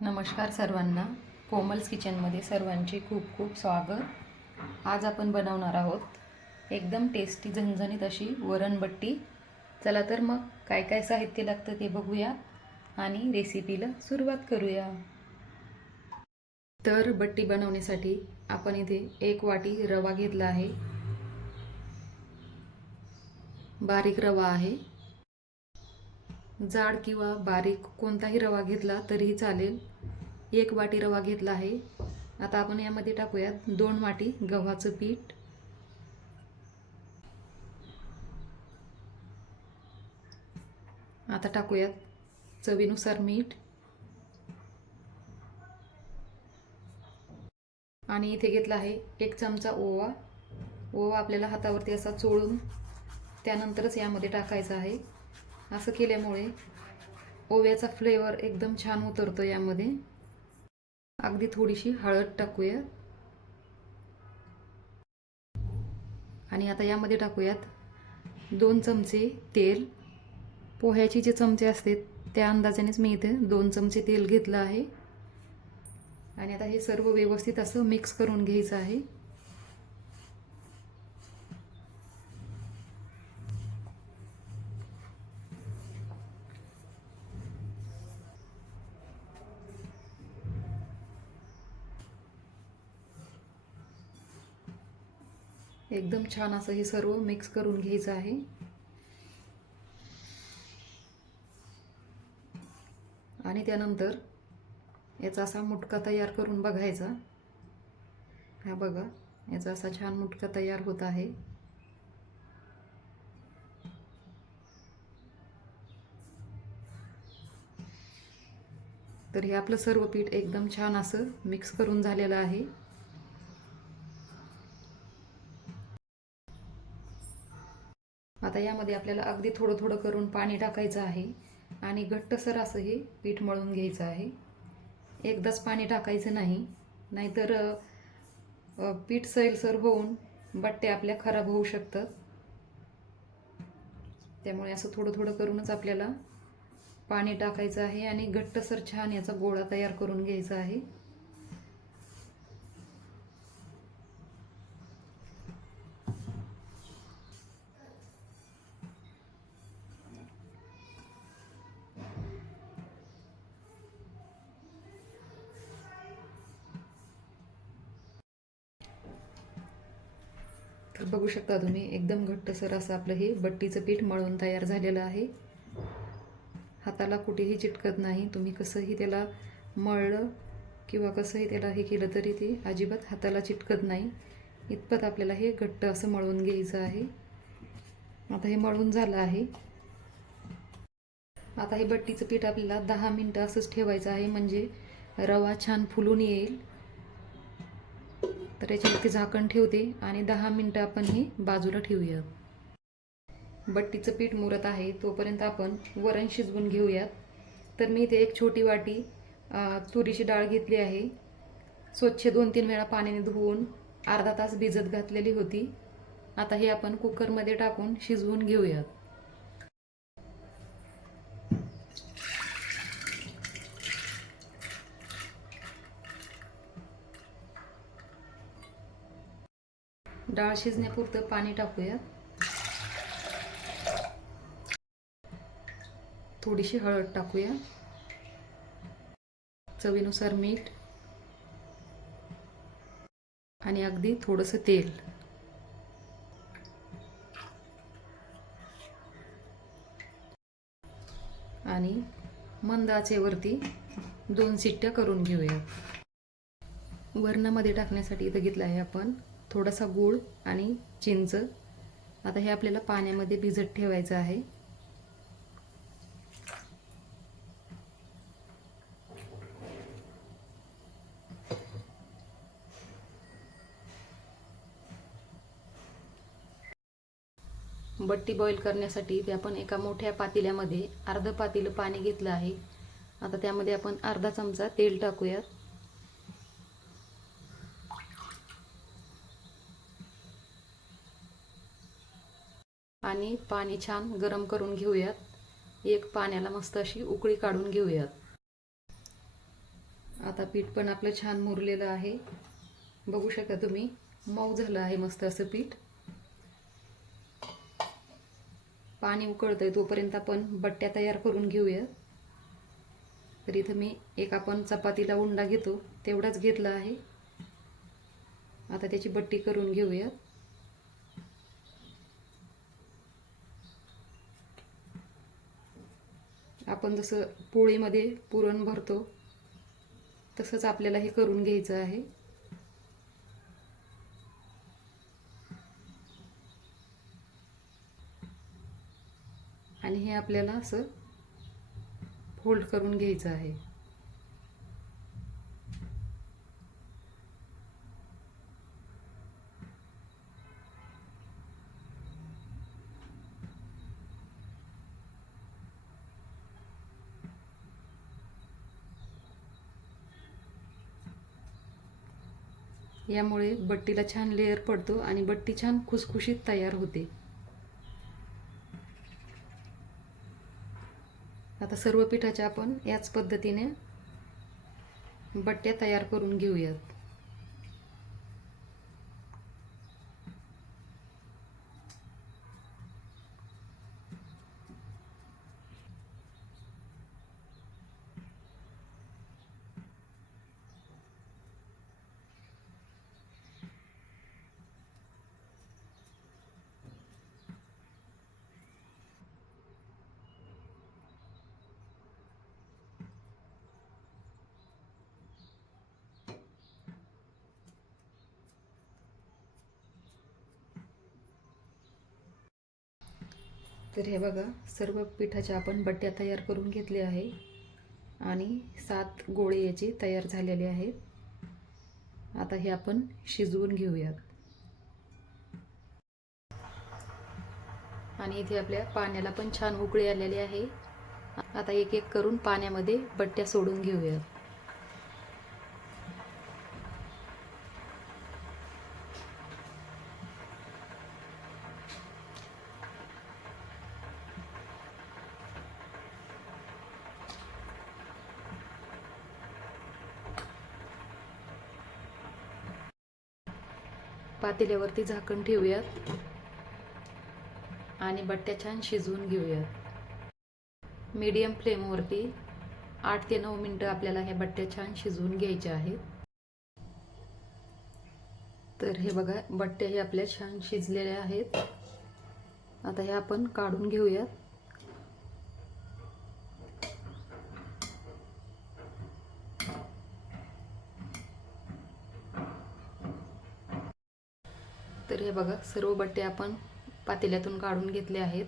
नमस्कार सर्वांना. कोमल्स किचनमध्ये सर्वांचे खूप खूप स्वागत. आज आपण बनवणार आहोत एकदम टेस्टी झणझणीत अशी वरणबट्टी. चला तर मग काय काय साहित्य लागतं ते बघूया आणि रेसिपीला सुरुवात करूया. तर बट्टी बनवण्यासाठी आपण इथे एक वाटी रवा घेतला आहे. बारीक रवा आहे. जाड किंवा बारीक कोणताही रवा घेतला तरीही चालेल. एक वाटी रवा घेतला आहे. आता आपण यामध्ये टाकूयात दोन वाटी गव्हाचं पीठ. आता टाकूयात चवीनुसार मीठ. आणि इथे घेतला आहे एक चमचा ओवा. ओवा आपल्याला हातावरती असा चोळून त्यानंतरच यामध्ये टाकायचा आहे. असं केल्यामुळे ओव्याचा फ्लेवर एकदम छान उतरतो यामध्ये. अगदी थोडीशी हळद टाकूया. आणि आता यामध्ये टाकूयात दोन चमचे तेल. पोह्याचे जे चमचे असते त्या अंदाजानेच मी इथे दोन चमचे तेल घेतलं आहे. आणि आता हे सर्व व्यवस्थित असं मिक्स करून घ्यायचं आहे. छान असं हे सर्व मिक्स करून घ्यायचं आहे. आणि त्यानंतर याचा असा मुटका तयार करून बघायचा. हा बघा याचा असा छान मुटका तयार होत आहे. तर हे आपलं सर्व पीठ एकदम छान असं मिक्स करून झालेलं आहे. आता यामध्ये आपल्याला अगदी थोडं थोडं करून पाणी टाकायचं आहे आणि घट्टसर असं हे पीठ मळून घ्यायचं आहे. एकदाच पाणी टाकायचं नाही नाहीतर पीठ सैलसर होऊन बट्टे आपल्या खराब होऊ शकतात. त्यामुळे असं थोडं थोडं करूनच आपल्याला पाणी टाकायचं आहे आणि घट्टसर छान याचा गोळा तयार करून घ्यायचा आहे. तर बघू शकता तुम्ही एकदम घट्टसर असं आपलं हे बट्टीचं पीठ मळून तयार झालेलं आहे. हाताला कुठेही चिटकत नाही तुम्ही कसंही त्याला मळलं किंवा कसंही त्याला हे केलं तरी ते अजिबात हाताला चिटकत नाही. इतपत आपल्याला हे घट्ट असं मळून घ्यायचं आहे. आता हे मळून झालं आहे. आता हे बट्टीचं पीठ आपल्याला दहा मिनटं असंच ठेवायचं आहे म्हणजे रवा छान फुलून येईल. तर याच्यावरती झाकण ठेवते आणि दहा मिनटं आपण हे बाजूला ठेवूया. बट्टीचं पीठ मुरत आहे तोपर्यंत आपण वरण शिजवून घेऊयात. तर मी इथे एक छोटी वाटी तुरीची डाळ घेतली आहे. स्वच्छ दोन तीन वेळा पाण्याने धुवून अर्धा तास भिजत घातलेली होती. आता हे आपण कुकरमध्ये टाकून शिजवून घेऊयात. डाळ शिजण्यापुरतं पाणी टाकूयात थोडीशी हळद टाकूया. चवीनुसार मीठ. आणि अगदी थोडंसं तेल. आणि मंद आचेवरती दोन सिट्ट्या करून घेऊया. वरणामध्ये टाकण्यासाठी इथं घेतलं आहे आपण थोडासा गूळ आणि चिंच. आता हे आपल्याला पाण्यामध्ये भिजत ठेवायचं आहे. बट्टी बॉईल करण्यासाठी ते आपण एका मोठ्या पातेल्यामध्ये अर्ध पातेलं पाणी घेतलं आहे. आता त्यामध्ये आपण अर्धा चमचा तेल टाकूयात. आणि पाणी छान गरम करून घेऊयात. एक पाण्याला मस्त अशी उकळी काढून घेऊयात. आता पीठ पण आपलं छान मुरलेलं आहे. बघू शकता तुम्ही मऊ झालं आहे मस्त असं पीठ. पाणी उकळतंय तोपर्यंत आपण बट्ट्या तयार करून घेऊयात. तर इथं मी एक आपण चपातीला उंडा घेतो तेवढाच घेतला आहे. आता त्याची बट्टी करून घेऊयात. आपण जसं पोळीमध्ये पुरण भरतो तसंच आपल्याला हे करून घ्यायचं आहे. आणि हे आपल्याला असं फोल्ड करून घ्यायचं आहे. यामुळे बट्टीला छान लेअर पडतो आणि बट्टी छान खुसखुशीत तयार होते. आता सर्व पिठाच्या आपण याच पद्धतीने बट्ट्या तयार करून घेऊयात. तर हे बघा सर्व पिठाच्या आपण बट्ट्या तयार करून घेतले आहे. आणि सात गोळे याचे तयार झालेले आहेत. आता हे आपण शिजवून घेऊयात. आणि इथे आपल्या पाण्याला पण छान उकळी आलेली आहे. आता एक एक करून पाण्यामध्ये बट्ट्या सोडून घेऊयात. पातेल्यावरती झाकण ठेवूयात. आणि बट्ट्या छान शिजवून घेऊयात. मीडियम फ्लेमवरती आठ ते नऊ मिनटं आपल्याला ह्या बट्ट्या छान शिजवून घ्यायच्या आहेत. तर हे बघा बट्ट्या हे आपल्या छान शिजलेल्या आहेत. आता हे आपण काढून घेऊयात. बघा सर्व बट्टे आपण पातेल्यातून काढून घेतले आहेत.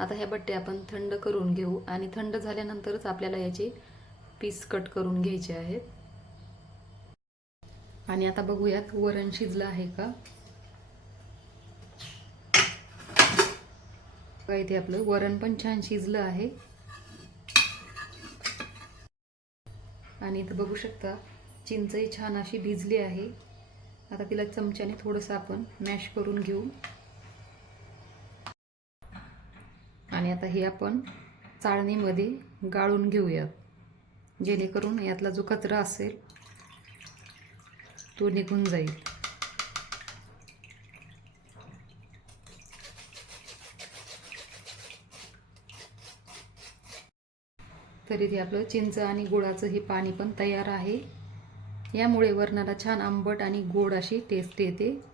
आता ह्या बट्टे आपण थंड करून घेऊ आणि थंड झाल्यानंतरच आपल्याला याचे पीस कट करून घ्यायचे आहेत. आणि आता बघूयात वरण शिजलं आहे का? इथे आपलं वरण पण छान शिजलं आहे. आणि इथं बघू शकता चिंचही छान अशी भिजली आहे. आता तिला चमच्याने थोडंसं आपण मॅश करून घेऊ. आणि आता हे आपण चाळणीमध्ये गाळून घेऊयात जेणेकरून यातला जो कचरा असेल तो निघून जाईल. तरी ते आपलं चिंच आणि गुळाचं हे पाणी पण तयार आहे. यामुळे वरणाला छान आंबट आणि गोड अशी टेस्ट येते.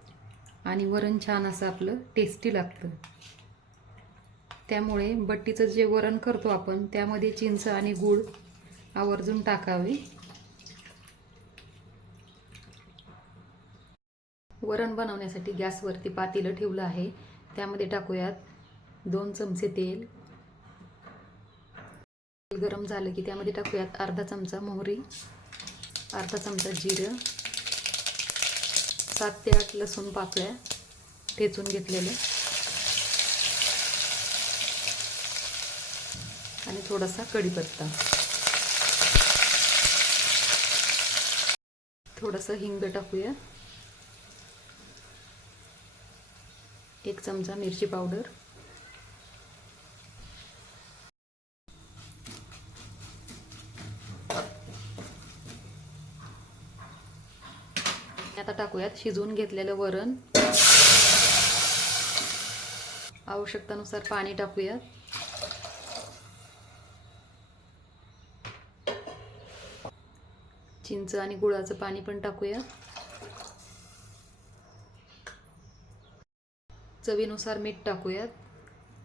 आणि वरण छान असं आपलं टेस्टी लागतं. त्यामुळे बट्टीचं जे वरण करतो आपण त्यामध्ये चिंच आणि गूळ आवर्जून टाकावे. वरण बनवण्यासाठी गॅसवरती पातेलं ठेवलं आहे. त्यामध्ये टाकूयात दोन चमचे तेल. तेल गरम झालं की त्यामध्ये टाकूयात अर्धा चमचा मोहरी. अर्धा चमचा जिरं सात ते आठ लसूण पाकळ्या ठेचून घेतलेले. आणि थोडासा कढीपत्ता. थोडंसं हिंग टाकूया. एक चमचा मिरची पावडर. आता टाकूयात. शिजवून घेतलेलं वरण. आवश्यकतानुसार पाणी टाकूयात. चिंच आणि गुळाचं पाणी पण टाकूया चवीनुसार मीठ टाकूयात.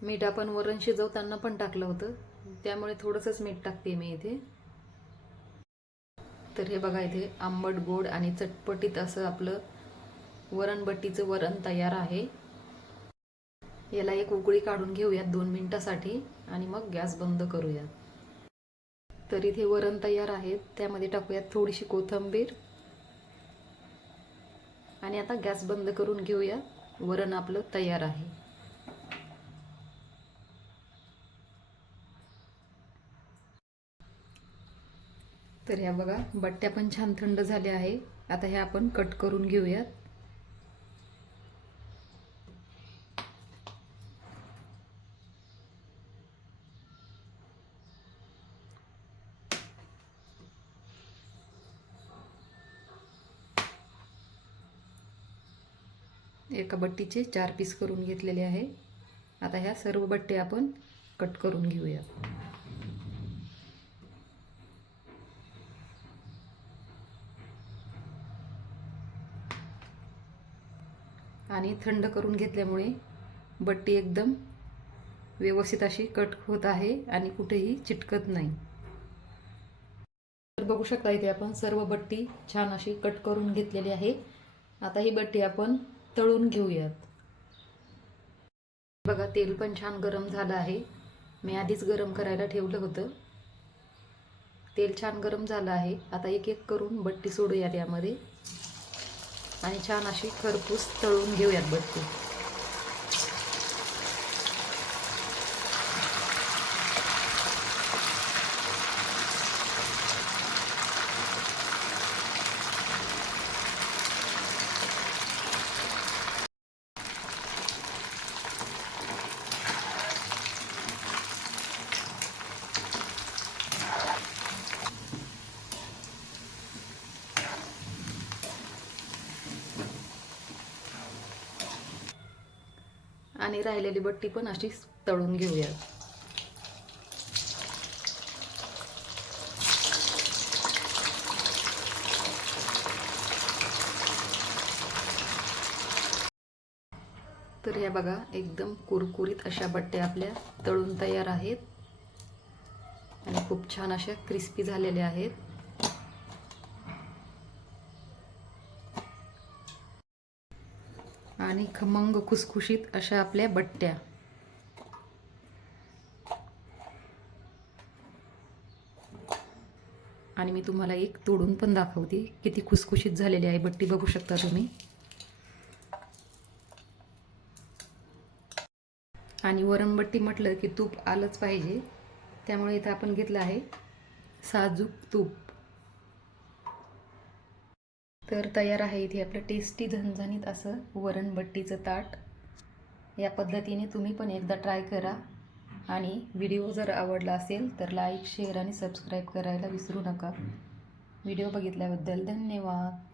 मीठ आपण वरण शिजवताना पण टाकलं होतं. त्यामुळे थोडंसंच मीठ टाकते मी इथे. तर हे बघा इथे आंबट गोड आणि चटपटीत असं आपलं वरणबट्टीचं वरण तयार आहे. याला एक उकळी काढून घेऊयात दोन मिनटासाठी आणि मग गॅस बंद करूयात. तर इथे वरण तयार आहे त्यामध्ये टाकूयात थोडीशी कोथिंबीर. आणि आता गॅस बंद करून घेऊया वरण आपलं तयार आहे. तर ह्या बघा बट्ट्या पण छान थंड झाल्या आहे. आता ह्या आपण कट करून घेऊयात. एका बट्टीचे चार पीस करून घेतलेले आहे. आता ह्या सर्व बट्टे आपण कट करून घेऊया आणि थंड करून घेतल्यामुळे बट्टी एकदम व्यवस्थित अशी कट होत आहे आणि कुठेही चिटकत नाही. तर बघू शकता इथे आपण सर्व बट्टी छान अशी कट करून घेतलेली आहे. आता ही बट्टी आपण तळून घेऊयात. बघा तेल पण छान गरम झालं आहे. मी आधीच गरम करायला ठेवलं होतं. तेल छान गरम झालं आहे. आता एक एक करून बट्टी सोडूयात यामध्ये. आणि छान अशी खरपूस तळून घेऊयात बट्टी आणि राहिलेली बट्टी पण अशी तळून घेऊयात. तर या बघा एकदम कुरकुरीत अशा बट्ट्या आपल्या तळून तयार आहेत. आणि खूप छान अशा क्रिस्पी झालेल्या आहेत. आणि खमंग खुसखुशीत अशा आपल्या बट्ट्या. आणि मी तुम्हाला एक तोडून पण दाखवते. किती खुसखुशीत झालेली आहे बट्टी बघू शकता तुम्ही. आणि वरणबट्टी म्हटलं की तूप आलंच पाहिजे. त्यामुळे इथं आपण घेतलं आहे साजूक तूप. तर तयार आहे इथे आपलं टेस्टी झणझणीत असं वरणबट्टीचं ताट. या पद्धतीने तुम्ही पण एकदा ट्राय करा. आणि व्हिडिओ जर आवडला असेल तर लाईक शेअर आणि सबस्क्राईब करायला विसरू नका. व्हिडिओ बघितल्याबद्दल धन्यवाद.